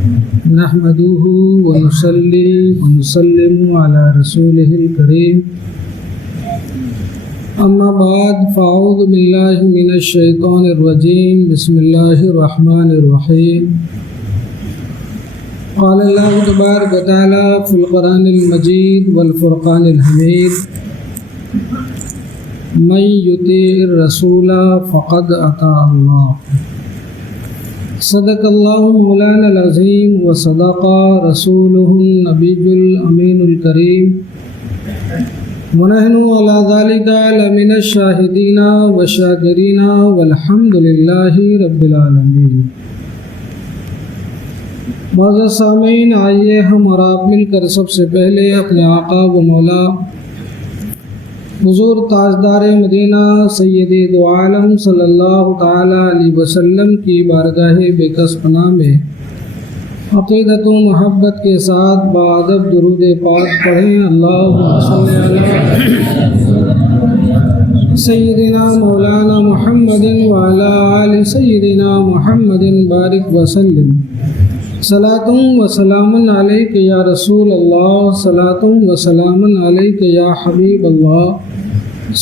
نحمده ونصلي ونسلم على رسوله الكريم أما بعد فأعوذ بالله من الشيطان الرجيم بسم الله الرحمن الرحيم قال الله تبارك وتعالى في القرآن المجيد والفرقان الحميد من يطيع الرسول فقد أطاع الله صدق الله مولانا العظيم وصدق رسوله النبي الأمين الكريم ونحن على ذلك لمن الشاهدين والشاكرين والحمد لله رب العالمين۔ معزز سامعین، آئیے ہم اور آپ مل کر سب سے پہلے اپنے آقا و مولا حضور تاجدار مدینہ سید دو عالم صلی اللہ تعالی علیہ وسلم کی بارگاہ بے کس پناہ میں عقیدت و محبت کے ساتھ بادب درود پاک پڑھیں۔ اللہم صلی علی سیدنا مولانا محمد وعلی آل سیدنا محمد بارک وسلم۔ صلاۃ و سلام علیک یا رسول اللہ، صلاۃ و سلام علیک یا حبیب اللہ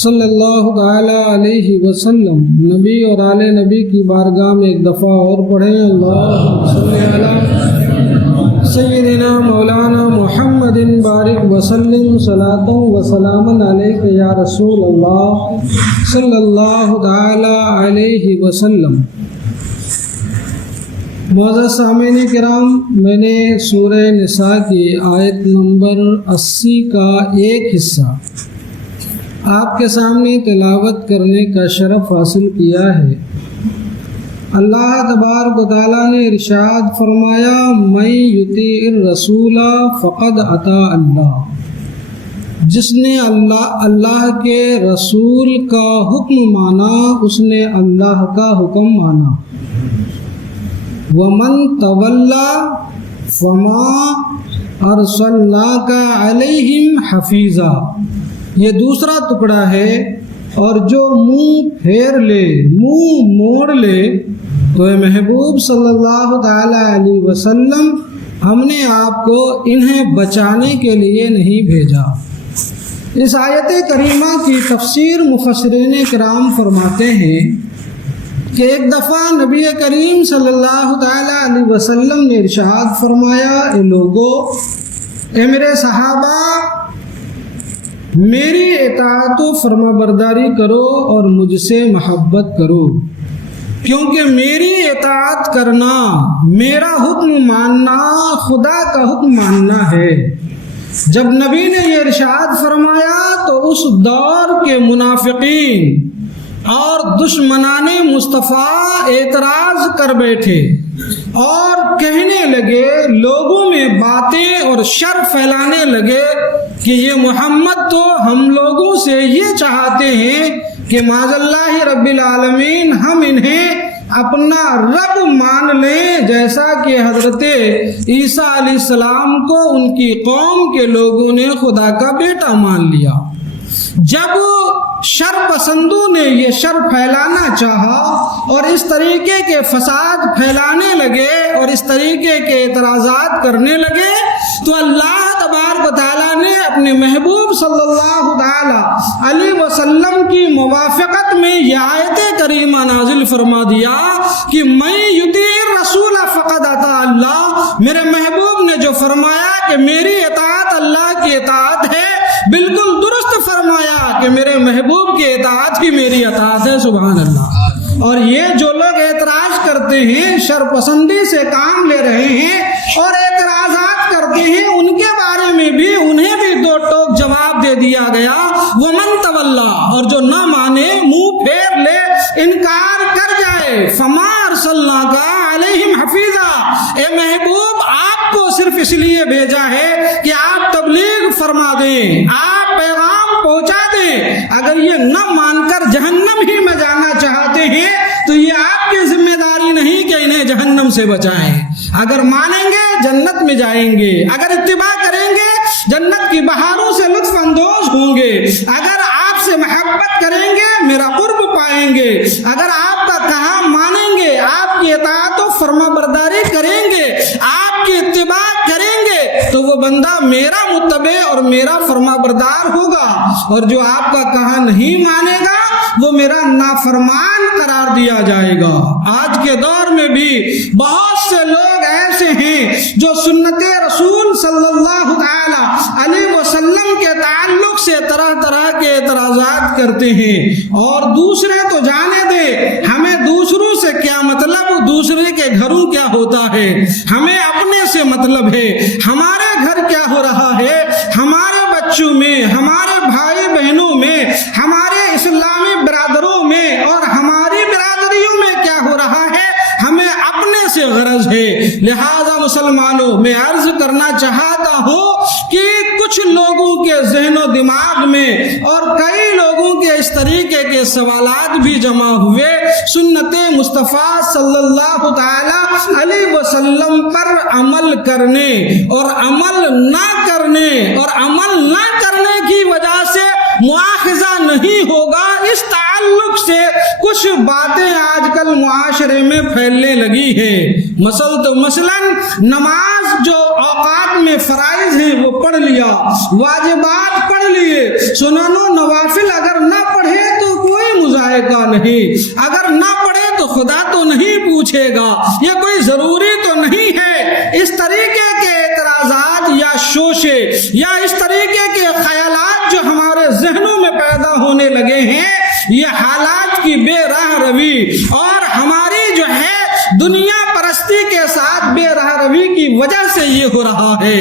صلی اللہ تعالی علیہ وسلم۔ نبی اور آل نبی کی بارگاہ میں ایک دفعہ اور پڑھیں۔ اللہم صلی علی سیدنا مولانا محمد بارک وسلم۔ صلاۃ و سلام علیک یا رسول اللہ صلی اللہ تعالی علیہ وسلم۔ معزز سامعین کرام، میں نے سورہ نساء کی آیت نمبر 80 کا ایک حصہ آپ کے سامنے تلاوت کرنے کا شرف حاصل کیا ہے۔ اللہ تبارک و تعالیٰ نے ارشاد فرمایا من یطیع الرسول فقد اطاع اللہ، جس نے اللہ کے رسول کا حکم مانا اس نے اللہ کا حکم مانا۔ وَمَن تَوَلَّى فَمَا أَرْسَلْنَاكَ عَلَيْهِمْ حَفِيظًا، یہ دوسرا ٹکڑا ہے، اور جو منہ پھیر لے، منہ موڑ لے، تو اے محبوب صلی اللہ تعالی علیہ وسلم ہم نے آپ کو انہیں بچانے کے لیے نہیں بھیجا۔ اس آیت کریمہ کی تفسیر مفسرین کرام فرماتے ہیں کہ ایک دفعہ نبی کریم صلی اللہ تعالی علیہ وسلم نے ارشاد فرمایا، اے لوگو، اے میرے صحابہ، میری اطاعت و فرما برداری کرو اور مجھ سے محبت کرو، کیونکہ میری اطاعت کرنا، میرا حکم ماننا خدا کا حکم ماننا ہے۔ جب نبی نے یہ ارشاد فرمایا تو اس دور کے منافقین اور دشمنان مصطفیٰ اعتراض کر بیٹھے اور کہنے لگے، لوگوں میں باتیں اور شر پھیلانے لگے کہ یہ محمد تو ہم لوگوں سے یہ چاہتے ہیں کہ معاذ اللہ رب العالمین ہم انہیں اپنا رب مان لیں، جیسا کہ حضرت عیسیٰ علیہ السلام کو ان کی قوم کے لوگوں نے خدا کا بیٹا مان لیا۔ جب شر پسندوں نے یہ شر پھیلانا چاہا اور اس طریقے کے فساد پھیلانے لگے اور اس طریقے کے اعتراضات کرنے لگے، تو اللہ تبارک و تعالیٰ نے اپنے محبوب صلی اللہ تعالی علیہ وسلم کی موافقت میں یہ آیت کریمہ نازل فرما دیا کہ من یطیع الرسول فقد اطاع اللہ۔ میرے محبوب نے جو فرمایا کہ میری اطاعت اللہ کی اطاعت ہے، بالکل درست فرمایا کہ میرے محبوب کی اطاعت ہی میری اطاعت ہے۔ سبحان اللہ۔ اور یہ جو لوگ اعتراض کرتے ہیں، شر پسندی سے کام لے رہے ہیں اور اعتراضات کرتے ہیں، ان کے بارے میں بھی انہیں بھی دو ٹوک جواب دے دیا گیا، ومن تولا، اور جو نہ مانے، منہ پھیر لے، انکار کر جائے، فما ارسلناک علیہم حفیظا، اے محبوب آپ کو صرف اس لیے بھیجا ہے کہ آپ تبلیغ فرما دیں، آپ پیغام پہنچا دیں۔ اگر یہ نہ مان کر جہنم ہی میں جانا چاہتے ہیں تو یہ آپ کی ذمہ داری نہیں کہ انہیں جہنم سے بچائیں۔ اگر مانیں گے جنت میں جائیں گے، اگر اتباع کریں گے جنت کی بہاروں سے لطف اندوز ہوں گے، اگر آپ سے محبت کریں گے میرا قرب پائیں گے، اگر آپ کا کہا مانیں گے، آپ کی اطاعت و فرما برداری کریں گے، آپ میرا متبع اور میرا فرما بردار ہوگا، اور جو آپ کا کہا نہیں مانے گا وہ میرا نافرمان قرار دیا جائے گا۔ آج کے دور میں بھی بہت سے لوگ ایسے ہیں جو سنت رسول صلی اللہ تعالی علیہ وسلم کے تعلق سے طرح طرح کے اعتراضات کرتے ہیں، اور دوسرے تو جانے دے، ہمیں دوسروں سے کیا مطلب، دوسرے کے گھروں کیا ہوتا ہے، ہمیں اپنے سے مطلب ہے، ہمارے گھر کیا ہو رہا ہے، ہمارے بچوں میں، ہمارے بھائی بہنوں میں، ہمارے اسلامی برادروں میں اور ہماری برادریوں میں کیا ہو رہا ہے، ہمیں اپنے سے غرض ہے۔ لہذا مسلمانوں، میں عرض کرنا چاہتا ہوں کہ کچھ لوگوں کے ذہن و دماغ میں اور کئی لوگوں کے اس طریقے کے سوالات بھی جمع ہوئے، سنت مصطفیٰ صلی اللہ تعالی علیہ وسلم پر عمل کرنے اور عمل نہ کرنے اور عمل نہ کرنے کی وجہ سے مواخذہ نہیں ہوگا، اس تعلق سے کچھ باتیں آج کل معاشرے میں پھیلنے لگی ہے۔ مثلاً نماز جو اوقات میں فرائض ہیں وہ پڑھ لیا، واجبات پڑھ لیے، سنن و نوافل اگر نہ پڑھے تو کوئی مذائقہ نہیں، اگر نہ پڑھے تو خدا تو نہیں پوچھے گا، یہ کوئی ضروری تو نہیں ہے۔ اس طریقے کے اعتراضات یا شوشے یا اس طریقے کے خیالات جو ہمارے ذہنوں میں پیدا ہونے لگے ہیں، یہ حالات کی بے راہ روی اور ہماری جو ہے دنیا پرستی کے ساتھ بے راہ روی کی وجہ سے یہ ہو رہا ہے۔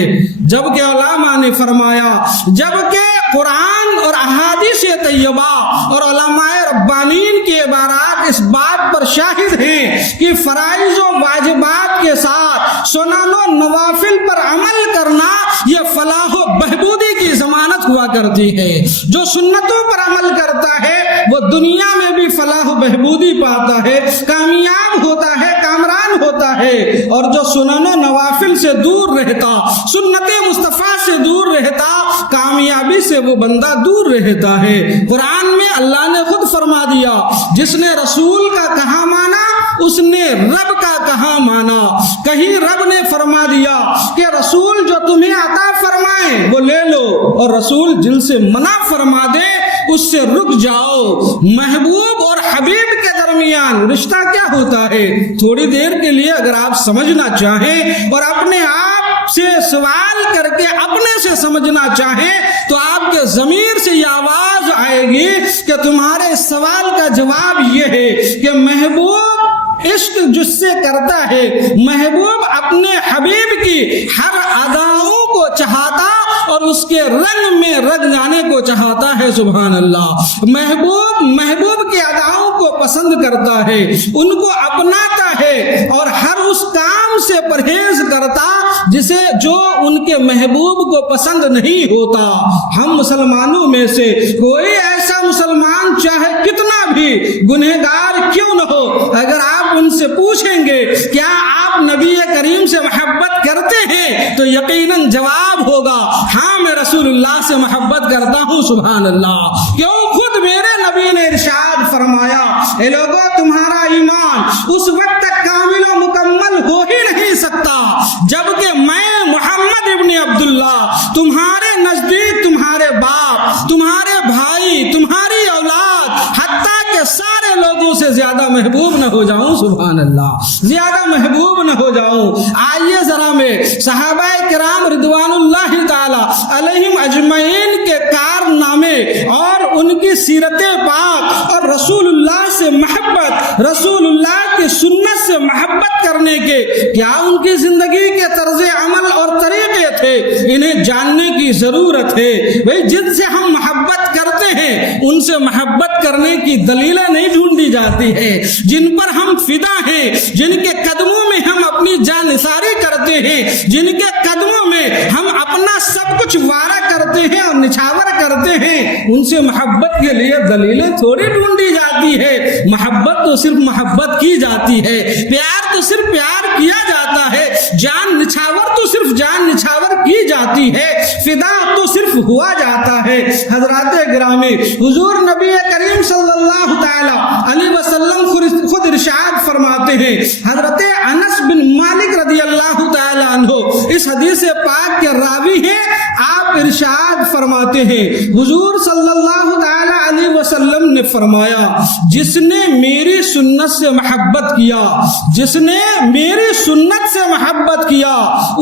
جبکہ علماء نے فرمایا، جبکہ قرآن اور احادیث طیبہ اور علماء ربانین کی عبارات اس بات پر شاہد ہیں کہ فرائض و واجبات کے ساتھ سنن و نوافل پر عمل کرنا یہ فلاح و بہبودی کی ضمانت ہوا کرتی ہے۔ جو سنتوں پر عمل کرتا ہے وہ دنیا میں بھی فلاح و بہبودی پاتا ہے، کامیاب ہوتا ہے، کامران ہوتا ہے، اور جو سنن و نوافل سے دور رہتا، سنت مصطفیٰ سے دور رہتا، کامیابی سے وہ بندہ دور رہتا ہے۔ قرآن میں اللہ نے خود فرما دیا، جس نے رسول کا کہا مانا اس نے رب کا کہا مانا۔ کہیں رب نے فرما دیا کہ رسول جو تمہیں عطا فرمائے وہ لے لو، اور رسول جن سے منع فرما دے اس سے رک جاؤ۔ محبوب اور حبیب کے درمیان رشتہ کیا ہوتا ہے؟ تھوڑی دیر کے لیے اگر آپ سمجھنا چاہیں اور اپنے آپ سے سوال کر کے اپنے سے سمجھنا چاہیں تو آپ کے ضمیر سے یہ آواز آئے گی کہ تمہارے سوال کا جواب یہ ہے کہ محبوب عشق جس سے کرتا ہے، محبوب اپنے حبیب کی ہر اداؤں کو چاہتا اور اس کے رنگ میں رنگ جانے کو چاہتا ہے۔ سبحان اللہ۔ محبوب کی اداؤں کو پسند کرتا ہے، ان کو اپناتا ہے، اور ہر اس کام سے پرہیز کرتا جو ان کے محبوب کو پسند نہیں ہوتا۔ ہم مسلمانوں میں سے کوئی ایسا مسلمان چاہے کتنا بھی گنہگار کیوں نہ ہو، اگر آپ ان سے پوچھیں گے کیا آپ نبی کریم سے محبت کرتے ہیں تو یقیناً جواب ہوگا ہاں میں رسول اللہ سے محبت کرتا ہوں۔ سبحان اللہ۔ کیوں؟ خود میرے نبی نے ارشاد فرمایا، اے لوگوں تمہارا ایمان اس وقت تک کامل و مکمل ہو ہی نہیں سکتا جبکہ میں محمد ابن عبداللہ تمہارے نزدیک تمہارے باپ، تمہارے بھائی، تمہاری اولاد، حتیٰ کہ سارے لوگوں سے زیادہ محبوب نہ ہو جاؤں۔ سبحان اللہ۔ زیادہ محبوب نہ ہو جاؤں۔ آئیے ذرا میں صحابہ کرام رضوان اللہ تعالی علیہم اجمعین کے کارنامے اور ان کی سیرت پاک اور رسول اللہ سے محبت، رسول اللہ کی سنت سے محبت کرنے کے کیا ان کی زندگی کے طرز عمل اور طریقے تھے، انہیں جاننے کی ضرورت ہے۔ بھئی جن سے ہم محبت کرتے ہیں ان سے محبت کرنے کی دلیلیں نہیں ڈھونڈی جاتی ہے، جن پر ہم فدا ہیں، جن کے قدموں میں ہم اپنی جان نثاری کرتے ہیں، جن کے قدموں میں ہم اپنا سب کچھ وعدہ کرتے ہیں اور نچھاور کرتے ہیں، ان سے محبت کے لیے دلیلیں تھوڑی ڈھونڈی جاتی ہے۔ محبت تو صرف محبت کی جاتی ہے، پیار تو صرف پیار کیا جاتا ہے، جان نچھاور تو صرف جان نچھاور کی جاتی ہے، فدا تو صرف ہوا جاتا ہے۔ حضرات گرامی، حضور نبی کریم صلی اللہ تعالی علیہ وسلم خود ارشاد فرماتے ہیں، حضرت انس بن مالک رضی اللہ تعالی عنہ اس حدیث پاک کے راوی ہیں فرماتے ہیں حضور صلی اللہ تعالی علیہ وسلم نے فرمایا جس نے میری سنت سے محبت کیا، جس نے میری سنت سے محبت کیا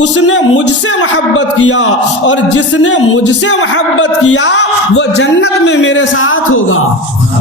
اس نے مجھ سے محبت کیا، اور جس نے مجھ سے محبت کیا وہ جنت میں میرے ساتھ ہوگا،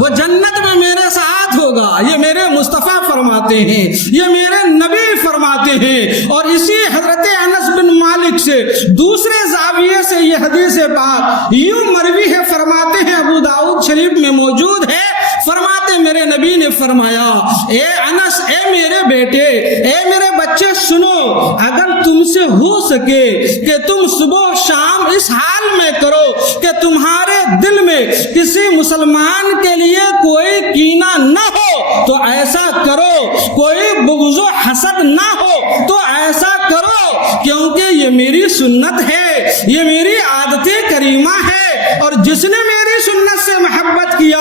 وہ جنت میں میرے ساتھ ہوگا۔ یہ میرے مصطفیٰ فرماتے ہیں، یہ میرے نبی فرماتے ہیں۔ اور اسی حضرت انس بن مالک سے دوسرے زاویے سے یہ حدیث پاک یوں مروی ہے، فرماتے ہیں ابو داؤد شریف میں موجود ہے، فرماتے میرے نبی نے فرمایا اے انس، اے میرے بیٹے، اے میرے بچے سنو، اگر تم سے ہو سکے کہ تم صبح و شام اس حال میں کرو کہ تمہارے دل میں کسی مسلمان کے لیے کوئی کینہ نہ ہو تو ایسا کرو، کوئی بغض و حسد نہ ہو تو ایسا کرو، کیونکہ یہ میری سنت ہے، یہ میری عادت کریمہ ہے، اور جس نے میری سنت سے محبت کیا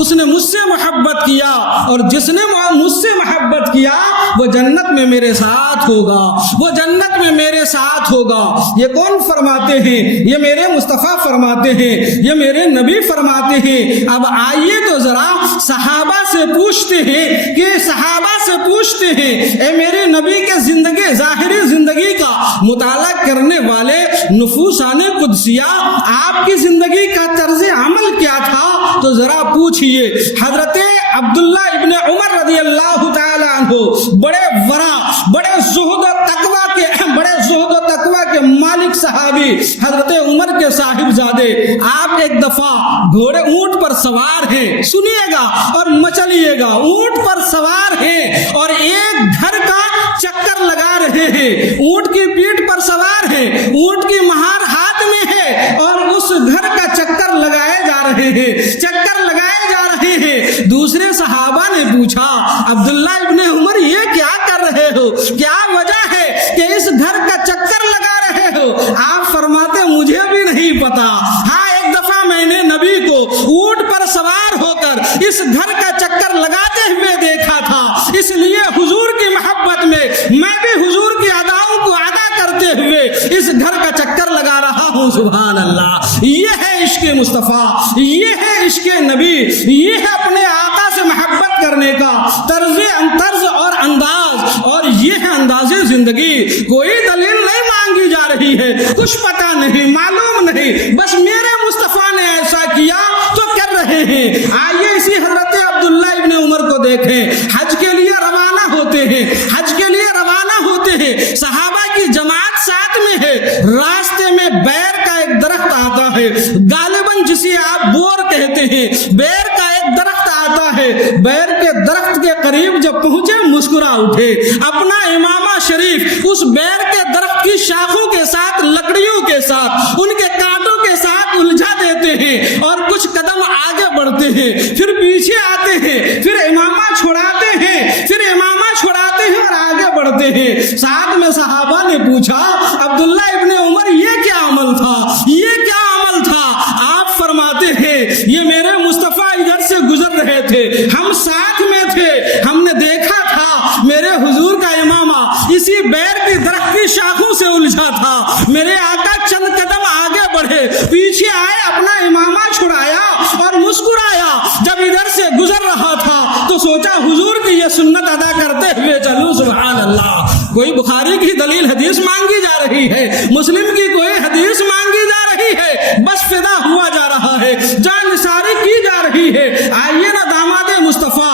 اس نے مجھ سے محبت کیا، اور جس نے مجھ سے محبت کیا وہ جنت میں میرے ساتھ ہوگا، وہ جنت میں میرے ساتھ ہوگا۔ یہ کون فرماتے ہیں؟ یہ میرے مصطفیٰ فرماتے ہیں، یہ میرے نبی فرماتے ہیں۔ اب آئیے تو ذرا صحابہ سے پوچھتے ہیں کہ صحابہ سے پوچھتے ہیں اے میرے نبی کے زندگی، ظاہری زندگی کا مطالعہ کرنے والے نفوسان قدسیہ، آپ کی زندگی کا طرز عمل کیا تھا؟ تو ذرا پوچھئے۔ حضرت عبداللہ ابن عمر رضی اللہ تعالی عنہ بڑے ورع، بڑے زہد و تقوی کے مالک صحابی حضرت عمر کے صاحبزادے، آپ ایک دفعہ گھوڑے اونٹ پر سوار ہیں، سنیے گا اور مچلیے گا، اونٹ پر سوار ہیں اور ایک گھر کا چکر لگا رہے ہیں، اونٹ کی پیٹھ پر سوار ہیں، اونٹ کی مہار ہاتھ میں ہے اور اس گھر کا چکر لگائے جا رہے ہیں، چکر لگائے جا رہے ہیں۔ دوسرے صحابہ نے پوچھا عبداللہ ابن عمر یہ کیا کر رہے ہو؟ کیا وجہ ہے کہ اس گھر کا چکر لگا رہے ہو؟ آپ فرماتے مجھے بھی نہیں پتا، ہاں ایک دفعہ میں نے نبی کو اونٹ پر سوار ہو کر اس گھر کا چکر لگاتے ہوئے دیکھا تھا، اس لیے حضور کی محبت میں میں بھی حضور کی اداؤں کو ادا کرتے ہوئے اس گھر کا چکر لگا رہا ہوں۔ سبحان اللہ، یہ ہے عشق مصطفیٰ، یہ ہے عشق نبی، یہ ہے اپنے آقا سے محبت کرنے کا طرز اور انداز، اور یہ ہے انداز زندگی۔ کوئی دلیل نہیں مانگی جا رہی ہے، کچھ پتہ نہیں، معلوم نہیں، بس میرے مصطفیٰ نے ایسا کیا تو کر رہے ہیں۔ آئیے اسی حضرت عبداللہ ابن عمر کو دیکھیں، حج کے لیے روانہ ہوتے ہیں، حج کے لیے روانہ ہوتے ہیں، صحابہ کی جماعت ساتھ میں ہے، راستے میں بیر کا ایک درخت آتا ہے، غالباً جسے آپ بور کہتے ہیں، بیر کا ایک درخت آتا ہے، بیر کے درخت کے قریب جب پہنچے مسکرا اٹھے، اپنا امامہ شریف اس بیر کے درخت کی شاخوں کے ساتھ، لکڑیوں کے ساتھ، ان کے کانٹوں کے ساتھ الجھا دیتے ہیں اور کچھ قدم آگے بڑھتے ہیں، پھر پیچھے آتے ہیں، پھر امامہ چھڑاتے ہیں، پھر امامہ چھڑاتے ہیں اور آگے بڑھتے ہیں۔ ساتھ میں صحابہ نے پوچھا عبداللہ ابن عمر یہ کیا عمل تھا، یہ کیا عمل تھا؟ آپ فرماتے ہیں یہ میرے مصطفیٰ ادھر سے گزر رہے تھے، ہم ساتھ میں تھے، ہم نے دیکھا تھا میرے حضور کا امامہ اسی بیر کی درخت کی شاخوں سے الجھا تھا، میرے آقا چند قدم آگے بڑھے، پیچھے آئے، اپنا امامہ چھڑایا اور مسکرایا۔ جب ادھر سے گزر رہا تھا تو سوچا حضور کی یہ سنت ادا کرتے ہوئے چلوں۔ سبحان اللہ، کوئی بخاری کی دلیل حدیث مانگی جا رہی ہے، مسلم کی کوئی حدیث مانگی جا رہی ہے، بس فدا ہوا جا رہا ہے، جان نثاری کی جا رہی ہے۔ آئیے نا داماد مصطفیٰ،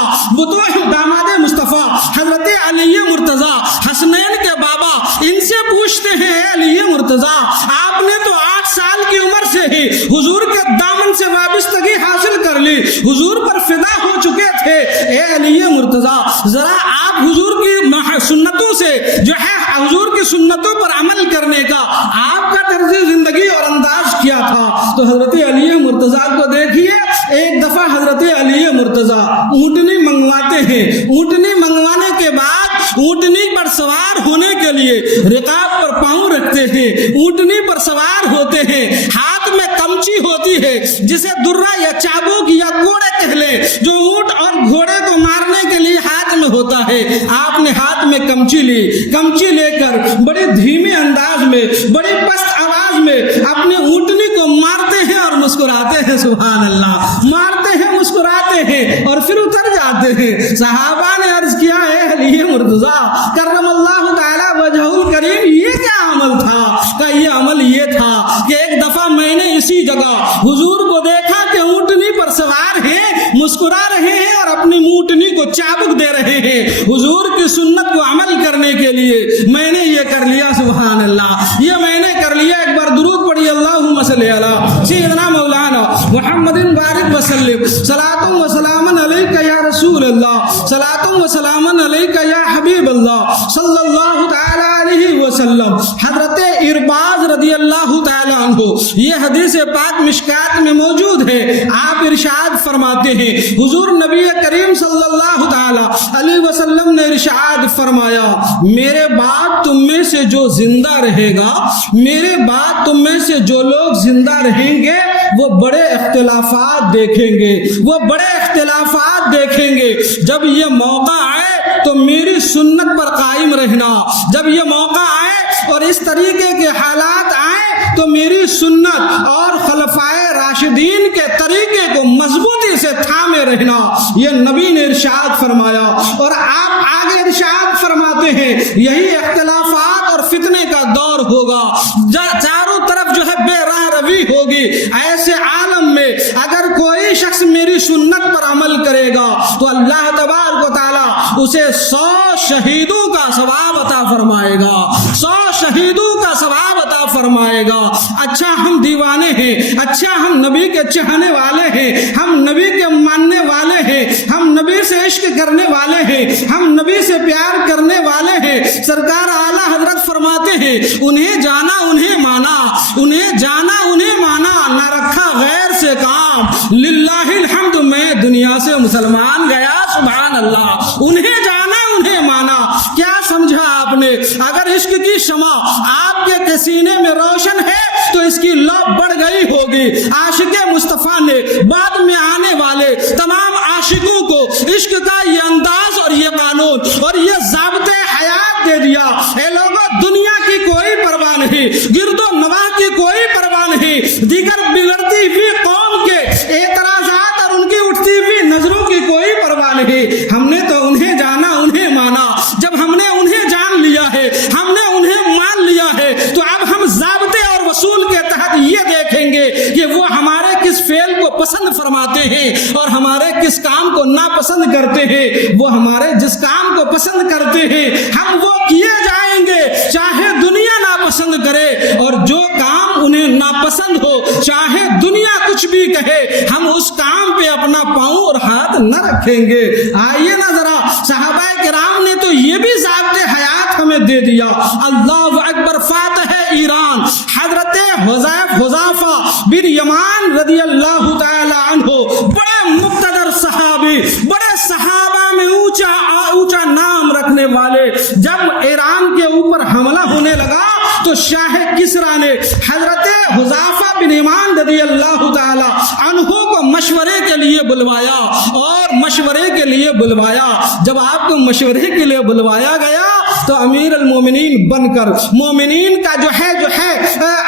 داماد مصطفیٰ حضرت علی مرتضیٰ، حسنین کے بابا، ان سے پوچھتے ہیں اے علی مرتضیٰ، آپ نے تو 8 سال کی عمر سے ہی حضور کے دامن سے وابستگی حاصل کر لی، حضور پر فدا ہو چکے تھے، اے علی مرتضیٰ ذرا آپ حضور کی سنتوں سے جو ہے، حضور کی سنتوں پر عمل کرنے کا آپ کا طرز زندگی اور انداز کیا تھا؟ تو حضرت علی مرتضیٰ کو دیکھیے، ایک دفعہ حضرت علی مرتضیٰ اونٹنی منگواتے ہیں، اونٹنی منگوانے کے بعد اونٹنی پر سوار ہونے کے لیے رکاب پر پاؤں رکھتے ہیں، اونٹنی پر سوار ہوتے ہیں، ہاتھ میں کمچی ہوتی ہے جسے درہ یا چابوک یا کوڑے کہہ لیں، جو اونٹ اور گھوڑے کو مارنے کے لیے ہاتھ میں ہوتا ہے۔ آپ نے ہاتھ میں کمچی لی، کمچی لے کر بڑے دھیمے انداز میں، بڑی پست آواز میں اپنے اونٹنی کو مارتے ہیں سبحان اللہ، مارتے ہیں مسکراتے ہیں اور پھر اتر جاتے ہیں۔ صحابہ نے عرض کیا اے علی مرتضی کرم اللہ تعالی وجہہ الکریم یہ کیا عمل تھا؟ کہ یہ عمل یہ تھا کہ ایک دفعہ میں نے اسی جگہ حضور کو دیکھا کہ اونٹنی پر سوار ہیں، مسکرا رہے ہیں اور اپنی اونٹنی کو چابک دے رہے ہیں۔ حضور کی سنت کو عمل کرنے کے لیے میں نے یہ کر لیا سبحان اللہ، یہ میں نے کر لیا۔ ایک بار درود پڑھی اللہم صلی علی سیدنا مولانا محمد بارک وسلم، صلاۃ و سلام علیک یا رسول اللہ، صلاۃ و سلام علیک یا حبیب اللہ صلی اللہ تعالی علیہ وسلم۔ حضرت ارباز رضی اللہ تعالی عنہ، یہ حدیث پاک مشکات میں موجود ہے۔ آپ ارشاد فرماتے ہیں، حضور نبی کریم صلی اللہ تعالی علیہ وسلم نے ارشاد فرمایا، میرے بعد تم میں سے جو زندہ رہے گا، میرے بعد تم میں سے جو لوگ زندہ رہیں گے وہ بڑے اختلافات دیکھیں گے، وہ بڑے اختلافات دیکھیں گے۔ جب یہ موقع آئے تو میری سنت پر قائم رہنا، جب یہ موقع آئے اور اس طریقے کے حالات آئے تو میری سنت اور خلفائے راشدین کے طریقے کو مضبوطی سے تھامے رہنا، یہ نبی نے ارشاد فرمایا۔ اور آپ آگے ارشاد فرماتے ہیں، یہی اختلافات اور فتنے کا دور ہوگا، چاروں طرف جو ہے بے راہ روی ہوگی۔ ایسے عالم میں اگر کوئی شخص میری سنت پر عمل کرے گا تو اللہ تبارک و تعالی اسے 100 شہیدوں کا ثواب عطا فرمائے گا، 100 شہیدوں کا ثواب عطا فرمائے گا۔ اچھا ہم دیوانے ہیں، اچھا ہم نبی کے چاہنے والے ہیں، ہم نبی کے ماننے والے ہیں، ہم نبی سے عشق کرنے والے ہیں، ہم نبی سے پیار کرنے والے ہیں۔ سرکار اعلیٰ حضرت فرماتے ہیں، انہیں جانا انہیں مانا، انہیں جانا انہیں مانا، نہ رکھا غیر سے کام، للہ الحمد میں دنیا سے مسلمان گیا سبحان اللہ۔ انہیں جانا انہیں مانا، کیا سمجھا آپ نے؟ اگر عشق کی شمع آپ کے سینے میں روشن ہے تو اس کی لو بڑھ گئی ہوگی۔ عاشق مصطفیٰ نے بعد میں آنے والے تمام عاشقوں کو عشق کا یہ انداز اور یہ قانون اور یہ ضابطۂ حیات دے دیا۔ اے لوگوں، دنیا کی کوئی پرواہ نہیں، گرد و نواح کی کوئی پرواہ نہیں، دیگر بگڑتی ہوئی قوم کے اعتراضات اور ان کی اٹھتی ہوئی نظروں کی کوئی پرواہ نہیں۔ ہم نے تو انہیں جانا انہیں مانا۔ جب ہم نے انہیں جان لیا ہے، ہم نے انہیں مان لیا ہے، تو اب ہم ضابطے اور اصول کے تحت یہ دیکھیں گے کہ وہ ہمارے کس فعل کو پسند فرماتے ہیں اور ہمارے کس کام کو ناپسند کرتے ہیں۔ وہ ہمارے جس کام کو پسند کرتے ہیں ہم وہ کیے جائیں گے، چاہے دنیا ناپسند کرے، اور جو کام انہیں ناپسند ہو چاہے دنیا کچھ بھی کہے، ہم اس کام پہ اپنا پاؤں اور ہاتھ نہ رکھیں گے۔ آئیے نا ذرا، صحابہ کرام نے تو یہ بھی ضابطۂ حیات ہمیں دے دیا۔ اللہ اکبر، فاتح ایران حضرت حذیفہ بن یمان رضی اللہ تعالی عنہ، بڑے مقتدر صحابی، بڑے صحابہ میں اونچا نام رکھنے والے، جب ایران کے اوپر حملہ ہونے لگا تو شاہ کسریٰ نے حضرت حذیفہ بن یمان رضی اللہ تعالی عنہ کو مشورے کے لیے بلوایا، اور مشورے کے لیے بلوایا۔ جب آپ کو مشورے کے لیے بلوایا گیا تو امیر المومنین بن کر، مومنین کا جو ہے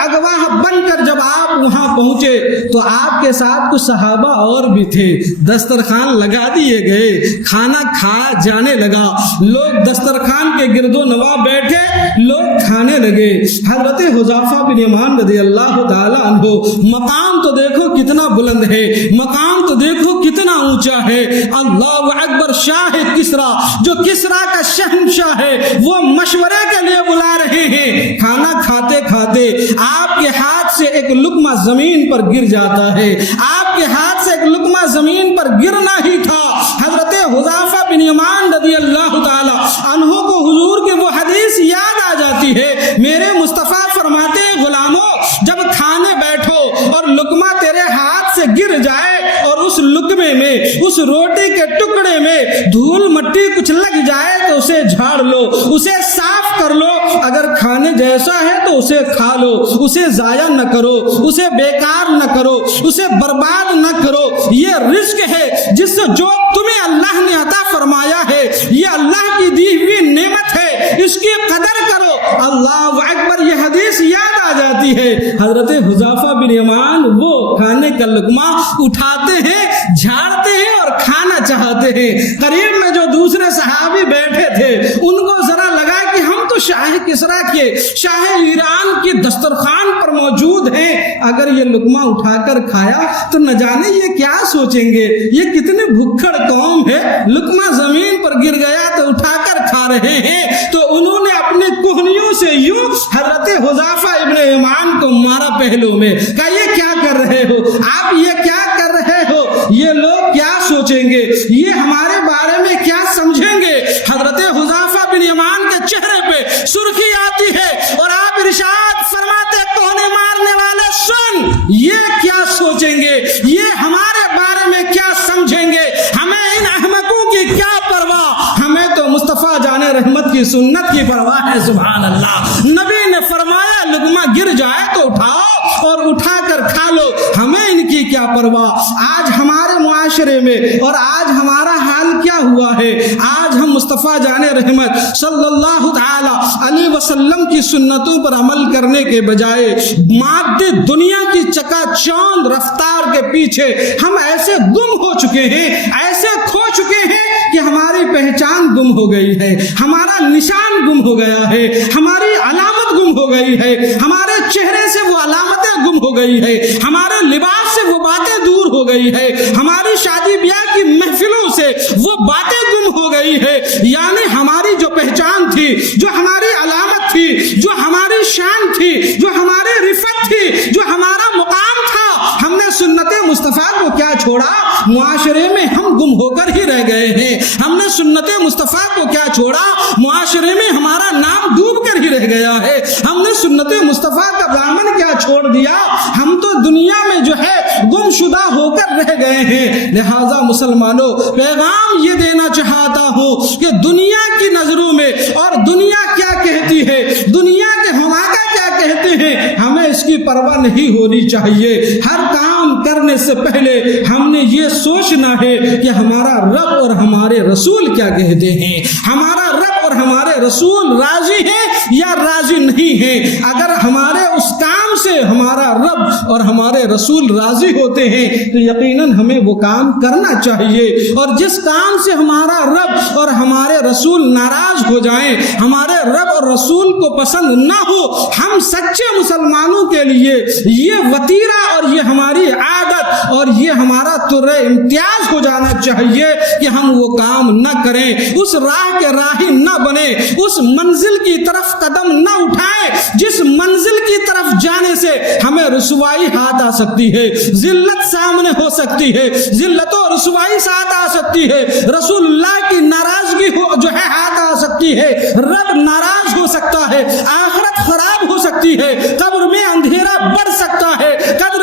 اگواہ بن کر جب آپ وہاں پہنچے تو آپ کے ساتھ کچھ صحابہ اور بھی تھے۔ دسترخوان لگا دیے گئے، کھانا کھا جانے لگا، لوگ دسترخوان کے گرد و نواح بیٹھے، لوگ کھانے لگے۔ حضرت حذیفہ بن یمان رضی اللہ تعالی عنہ، مقام تو دیکھو کتنا بلند ہے، مقام تو دیکھو کتنا اونچا ہے۔ اللہ اکبر، شاہ کسریٰ جو کسریٰ کا شہنشاہ ہے وہ مشورے کے لیے بلا رہے ہیں۔ کھانا کھاتے کھاتے آپ کے ہاتھ سے ایک لقمہ زمین پر گر جاتا ہے، آپ کے ہاتھ سے ایک لقمہ زمین پر گرنا ہی تھا۔ حضرت حذیفہ بن یمان رضی اللہ تعالی عنہ کو حضور کی وہ حدیث یاد آ جاتی ہے، میرے مصطفیٰ فرماتے ہیں، غلاموں جب کھانے بیٹھو اور لقمہ تیرے ہاتھ سے گر جائے اور اس لقمے میں، اس روٹی کے ٹکڑے میں دھول مٹی کچھ لگ جائے تو اسے جھاڑ لو، اسے صاف کر لو، اگر کھانے جیسا ہے تو اسے کھا لو، اسے ضائع نہ کرو، اسے بیکار نہ کرو، اسے برباد نہ کرو۔ یہ رزق ہے جس سے جو تمہیں اللہ نے عطا فرمایا ہے، یہ اللہ کی دی ہوئی نعمت ہے، اس کی قدر کرو۔ اللہ اکبر، یہ حدیث یاد آ جاتی جاتی ہے. حضرت حذیفہ بن یمان وہ کھانے کا لقمہ اٹھاتے ہیں, جھاڑتے ہیں اور کھانا چاہتے ہیں. قریب میں جو دوسرے صحابی بیٹھے تھے ان کو ذرا لگا کہ ہم تو شاہ کسریٰ کے, شاہ ایران کے دسترخوان پر موجود ہیں, اگر یہ لقمہ اٹھا کر کھایا تو نہ جانے یہ کیا سوچیں گے, یہ کتنے بھکڑ قوم ہے, لقمہ زمین پر گر گیا تو اٹھا کر کھا رہے ہیں. تو انہوں نے اپنے کوہنیوں سے یوں حضرت حذیفہ ابن یمان کو مارا پہلو میں, کہا یہ کیا کر رہے ہو آپ, یہ کیا کر رہے ہو, یہ لوگ کیا سوچیں گے, یہ ہمارے بارے میں کیا سمجھیں گے. حضرت حذیفہ بن یمان کے چہرے پہ سرخی آتی ہے اور آپ ارشاد فرماتے کوہنی مارنے والے سن, یہ کیا سوچیں گے, یہ ہمارے بارے میں کیا سمجھیں گے, ہمیں ان احمقوں کی کیا پرواہ, ہمیں تو مصطفیٰ جان رحمت کی سنت کی پرواہ ہے. سبحان اللہ. نبی نے فرمایا لقمہ گر جائے تو اٹھاؤ اور اٹھا کر کھا لو, ہمیں ان کی کیا پرواہ. آج ہمارے معاشرے میں اور آج ہمارا حال کیا ہوا ہے, آج ہم مصطفیٰ جان رحمت صلی اللہ تعالی علیہ وسلم کی سنتوں پر عمل کرنے کے بجائے مادی دنیا کی چکا چوند رفتار کے پیچھے ہم ایسے گم ہو چکے ہیں, ایسے کھو چکے ہیں کہ ہماری پہچان گم ہو گئی ہے, ہمارا نشان گم ہو گیا ہے, ہماری علامت گم ہو گئی ہے, ہمارے چہرے سے وہ علامتیں گم ہو گئی ہے, ہمارے لباس سے وہ باتیں دور ہو گئی ہے, ہماری شادی بیاہ کی محفلوں سے وہ باتیں گم ہو گئی ہے. یعنی ہماری جو پہچان تھی, جو ہماری علامت تھی, جو ہماری شان تھی, جو ہماری رفت تھی, جو ہمارا مقام تھا, ہم نے سنت مصطفیٰ کو کیا چھوڑا, معاشرے میں ہم گم ہو کر ہی رہ گئے ہیں. ہم نے سنت مصطفیٰ کو کیا چھوڑا, معاشرے میں ہمارا نام ڈوب کر ہی رہ گیا ہے. ہم نے سنت مصطفیٰ کا دامن کیا چھوڑ دیا, ہم تو دنیا میں جو ہے گم شدہ ہو کر رہ گئے ہیں. لہٰذا مسلمانوں پیغام یہ دینا چاہتا ہوں کہ دنیا کی نظروں میں اور دنیا کیا کہتی ہے, دنیا کے حماقہ کیا کہتے ہیں, ہمیں اس کی پرواہ نہیں ہونی چاہیے. ہر کام کرنے سے پہلے ہم نے یہ سوچنا ہے کہ ہمارا رب اور ہمارے رسول کیا کہتے ہیں, ہمارا رب اور ہمارے رسول راضی ہیں یا راضی نہیں ہیں. اگر ہمارے اس کام سے ہمارا رب اور ہمارے رسول راضی ہوتے ہیں تو یقیناً ہمیں وہ کام کرنا چاہیے, اور جس کام سے ہمارا رب اور ہمارے رسول ناراض ہو جائیں, ہمارے رب اور رسول کو پسند نہ ہو, ہم سچے مسلمانوں کے لیے یہ وتیرہ اور یہ ہماری عادت اور یہ ہمارا طرح امتیاز ہو جانا چاہیے کہ ہم وہ کام نہ کریں, اس راہ کے راہی نہ بنے, اس منزل کی طرف قدم نہ اٹھائیں جس منزل کی طرف جانے سے ہمیں رسوائی ہاتھ آ سکتی ہے, ذلت سامنے ہو سکتی ہے, ذلت و رسوائی ساتھ آ سکتی ہے, رسول اللہ کی ناراضگی جو ہے ہاتھ آ سکتی ہے, رب ناراض ہو سکتا ہے, آخرت خراب ہو سکتی ہے, قبر میں اندھیرا بڑھ سکتا ہے, قبر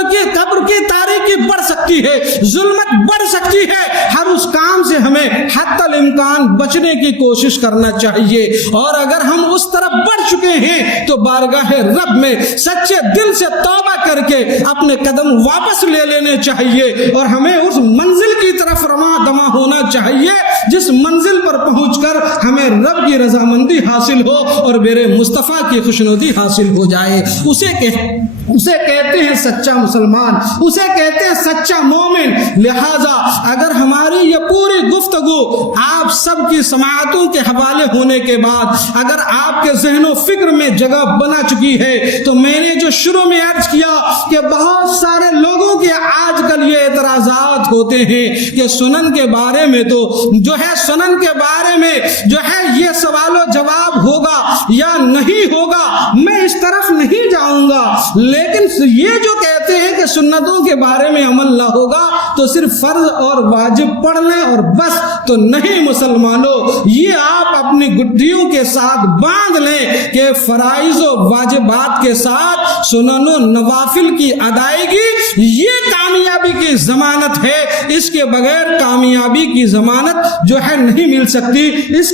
کی تاریکی بڑھ سکتی ہے, ظلمت بڑھ سکتی ہے. ہر اس کام سے ہمیں حتی الامکان بچنے کی کوشش کرنا چاہیے, اور اگر ہم اس طرف بڑھ چکے ہیں تو بارگاہ رب میں سچے دل سے توبہ کر کے اپنے قدم واپس لے لینے چاہیے, اور ہمیں اس منزل کی طرف رواں دواں ہونا چاہیے جس منزل پر پہنچ کر ہمیں رب کی رضامندی حاصل ہو اور میرے مصطفیٰ کی خوشنودی حاصل ہو جائے. اسے کہتے ہیں سچا مسلمان, اسے کہتے ہیں سچا مومن. لہذا اگر ہماری یہ پوری گفتگو آپ سب کی سماعتوں کے حوالے ہونے کے بعد اگر آپ کے ذہن و فکر میں جگہ بنا چکی ہے, تو میں نے جو شروع میں عرض کیا کہ بہت سارے لوگوں کے آج کل یہ اعتراضات ہوتے ہیں کہ سنن کے بارے میں تو جو ہے سنن کے بارے میں جو ہے یہ سوال و جواب ہوگا یا نہیں ہوگا, میں اس طرف نہیں جاؤں گا. لیکن یہ جو کہتے ہیں کہ سنتوں کے بارے میں عمل نہ ہوگا تو صرف فرض اور واجب پڑھ لیں اور بس, تو نہیں مسلمانوں, یہ آپ اپنی گڈھیوں کے ساتھ باندھ لیں کہ فرائض و واجبات کے ساتھ سنن و نوافل کی ادائیگی یہ کامیابی کی ضمانت ہے, اس کے بغیر کامیابی کی ضمانت جو ہے نہیں مل سکتی, اس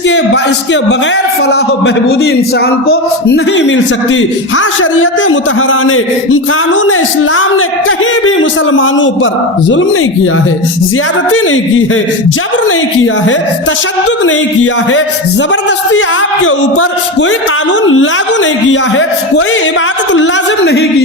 کے بغیر فلاح و بہبودی انسان کو نہیں مل سکتی. ہاں شریعت مطہرہ نے, قانون اسلام نے کہیں بھی مسلمانوں پر ظلم نہیں کیا ہے, زیادتی نہیں کی ہے, جبر نہیں کیا ہے, تشدد نہیں کیا ہے, زبردستی آپ کے اوپر کوئی قانون لاگو نہیں کیا ہے, کوئی عبادت لازم نہیں کی